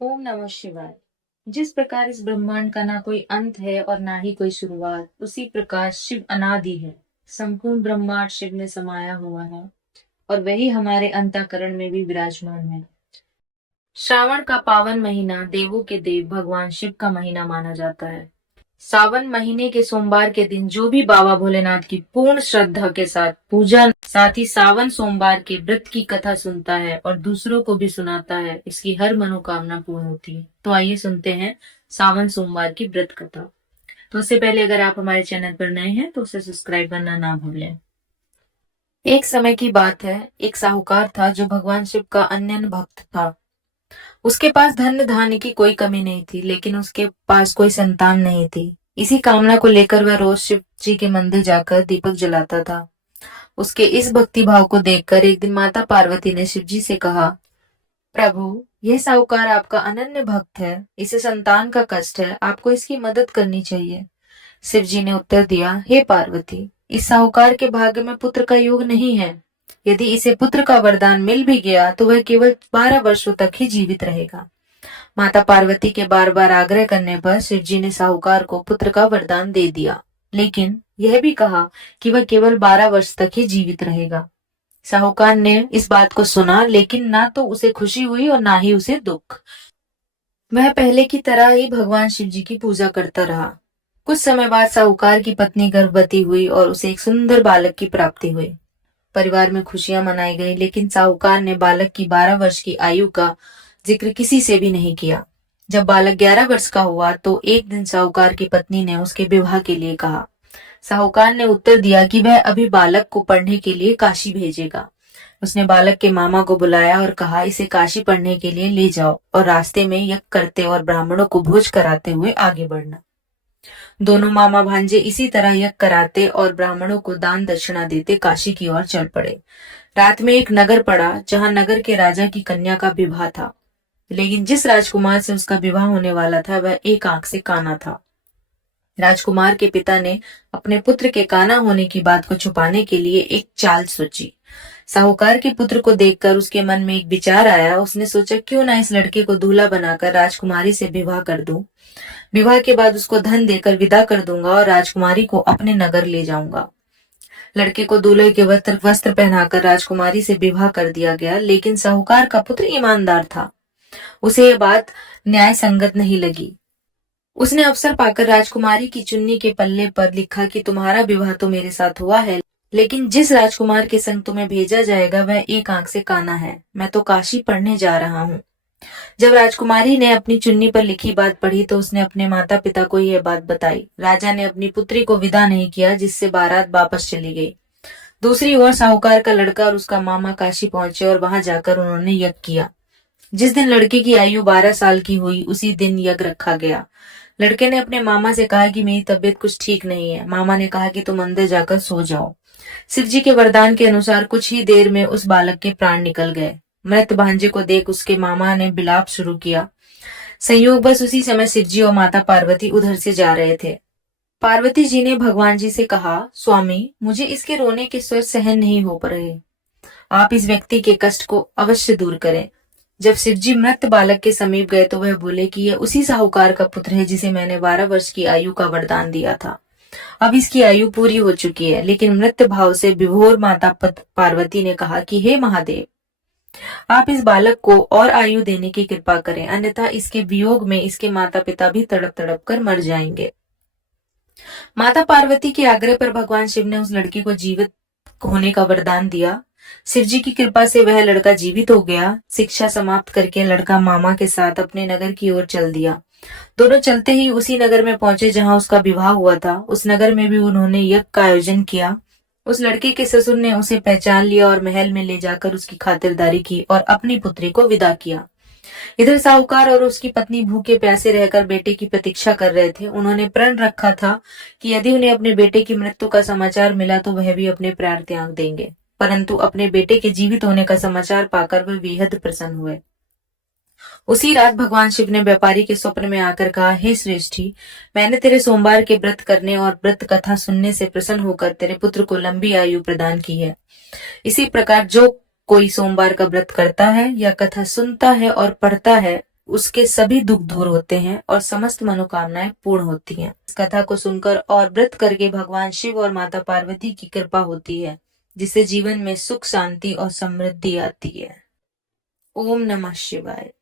ओम नमः शिवाय। जिस प्रकार इस ब्रह्मांड का ना कोई अंत है और ना ही कोई शुरुआत, उसी प्रकार शिव अनादि है। संपूर्ण ब्रह्मांड शिव में समाया हुआ है और वही हमारे अंतःकरण में भी विराजमान है। श्रावण का पावन महीना देवों के देव भगवान शिव का महीना माना जाता है। सावन महीने के सोमवार के दिन जो भी बाबा भोलेनाथ की पूर्ण श्रद्धा के साथ पूजा, साथ ही सावन सोमवार के व्रत की कथा सुनता है और दूसरों को भी सुनाता है, इसकी हर मनोकामना पूर्ण होती है। तो आइए सुनते हैं सावन सोमवार की व्रत कथा। तो उससे पहले अगर आप हमारे चैनल पर नए हैं तो उसे सब्सक्राइब करना ना भूलें। एक समय की बात है, एक साहूकार था जो भगवान शिव का अनन्य भक्त था। उसके पास धन धान्य की कोई कमी नहीं थी, लेकिन उसके पास कोई संतान नहीं थी। इसी कामना को लेकर वह रोज शिव जी के मंदिर जाकर दीपक जलाता था। उसके इस भक्ति भाव को देखकर एक दिन माता पार्वती ने शिव जी से कहा, प्रभु, यह साहूकार आपका अनन्य भक्त है, इसे संतान का कष्ट है, आपको इसकी मदद करनी चाहिए। शिव जी ने उत्तर दिया, हे पार्वती, इस साहूकार के भाग्य में पुत्र का योग नहीं है। यदि इसे पुत्र का वरदान मिल भी गया तो वह केवल 12 वर्षों तक ही जीवित रहेगा। माता पार्वती के बार बार आग्रह करने पर शिव जी ने साहूकार को पुत्र का वरदान दे दिया, लेकिन यह भी कहा कि वह केवल 12 वर्ष तक ही जीवित रहेगा। साहूकार ने इस बात को सुना, लेकिन ना तो उसे खुशी हुई और ना ही उसे दुख। वह पहले की तरह ही भगवान शिव जी की पूजा करता रहा। कुछ समय बाद साहूकार की पत्नी गर्भवती हुई और उसे एक सुंदर बालक की प्राप्ति हुई। परिवार में खुशियां मनाई गई, लेकिन साहूकार ने बालक की 12 वर्ष की आयु का जिक्र किसी से भी नहीं किया। जब बालक 11 वर्ष का हुआ तो एक दिन साहूकार की पत्नी ने उसके विवाह के लिए कहा। साहूकार ने उत्तर दिया कि वह अभी बालक को पढ़ने के लिए काशी भेजेगा। उसने बालक के मामा को बुलाया और कहा, इसे काशी पढ़ने के लिए ले जाओ और रास्ते में यज्ञ करते और ब्राह्मणों को भोज कराते हुए आगे बढ़ना। दोनों मामा भांजे इसी तरह यज्ञ कराते और ब्राह्मणों को दान दक्षिणा देते काशी की ओर चल पड़े। रात में एक नगर पड़ा जहां नगर के राजा की कन्या का विवाह था, लेकिन जिस राजकुमार से उसका विवाह होने वाला था वह एक आंख से काना था। राजकुमार के पिता ने अपने पुत्र के काना होने की बात को छुपाने के लिए एक चाल सोची। साहूकार के पुत्र को देखकर उसके मन में एक विचार आया। उसने सोचा, क्यों ना इस लड़के को दूल्हा बनाकर राजकुमारी से विवाह कर दूं। विवाह के बाद उसको धन देकर विदा कर दूंगा और राजकुमारी को अपने नगर ले जाऊंगा। लड़के को दूल्हे के वस्त्र पहनाकर राजकुमारी से विवाह कर दिया गया, लेकिन साहूकार का पुत्र ईमानदार था। उसे ये बात न्याय संगत नहीं लगी। उसने अवसर पाकर राजकुमारी की चुन्नी के पल्ले पर लिखा कि तुम्हारा विवाह तो मेरे साथ हुआ है, लेकिन जिस राजकुमार के संग तुम्हें भेजा जाएगा वह एक आंख से काना है। मैं तो काशी पढ़ने जा रहा हूँ। जब राजकुमारी ने अपनी चुन्नी पर लिखी बात पढ़ी तो उसने अपने माता पिता को यह बात बताई। राजा ने अपनी पुत्री को विदा नहीं किया, जिससे बारात वापस चली गई। दूसरी ओर साहूकार का लड़का और उसका मामा काशी पहुंचे और वहां जाकर उन्होंने यज्ञ किया। जिस दिन लड़के की आयु 12 साल की हुई उसी दिन यज्ञ रखा गया। लड़के ने अपने मामा से कहा कि मेरी तबीयत कुछ ठीक नहीं है। मामा ने कहा कि तुम अंदर जाकर सो जाओ। शिव जी के वरदान के अनुसार कुछ ही देर में उस बालक के प्राण निकल गए। मृत भांजे को देख उसके मामा ने विलाप शुरू किया। संयोग बस उसी समय शिव जी और माता पार्वती उधर से जा रहे थे। पार्वती जी ने भगवान जी से कहा, स्वामी, मुझे इसके रोने के स्वर सहन नहीं हो पा रहे। आप इस व्यक्ति के कष्ट को अवश्य दूर करें। जब शिव जी मृत बालक के समीप गए तो वह बोले कि यह उसी साहूकार का पुत्र है जिसे मैंने 12 वर्ष की आयु का वरदान दिया था। अब इसकी आयु पूरी हो चुकी है। लेकिन मृत भाव से विभोर माता पार्वती ने कहा कि हे महादेव, आप इस बालक को और आयु देने की कृपा करें, अन्यथा इसके वियोग में इसके माता पिता भी तड़प तड़प कर मर जाएंगे। माता पार्वती के आग्रह पर भगवान शिव ने उस लड़की को जीवित होने का वरदान दिया। शिव जी की कृपा से वह लड़का जीवित हो गया। शिक्षा समाप्त करके लड़का मामा के साथ अपने नगर की ओर चल दिया। दोनों चलते ही उसी नगर में पहुंचे जहां उसका विवाह हुआ था। उस नगर में भी उन्होंने यज्ञ का आयोजन किया। उस लड़के के ससुर ने उसे पहचान लिया और महल में ले जाकर उसकी खातिरदारी की और अपनी पुत्री को विदा किया। इधर साहूकार और उसकी पत्नी भूखे प्यासे रहकर बेटे की प्रतीक्षा कर रहे थे। उन्होंने प्रण रखा था कि यदि उन्हें अपने बेटे की मृत्यु का समाचार मिला तो वह भी अपने प्राण त्याग देंगे, परंतु अपने बेटे के जीवित होने का समाचार पाकर वे बेहद प्रसन्न हुए। उसी रात भगवान शिव ने व्यापारी के स्वप्न में आकर कहा, हे श्रेष्ठी, मैंने तेरे सोमवार के व्रत करने और व्रत कथा सुनने से प्रसन्न होकर तेरे पुत्र को लंबी आयु प्रदान की है। इसी प्रकार जो कोई सोमवार का व्रत करता है या कथा सुनता है और पढ़ता है, उसके सभी दुख दूर होते हैं और समस्त मनोकामनाएं पूर्ण होती हैं। इस कथा को सुनकर और व्रत करके भगवान शिव और माता पार्वती की कृपा होती है, जिससे जीवन में सुख, शांति और समृद्धि आती है। ओम नमः शिवाय।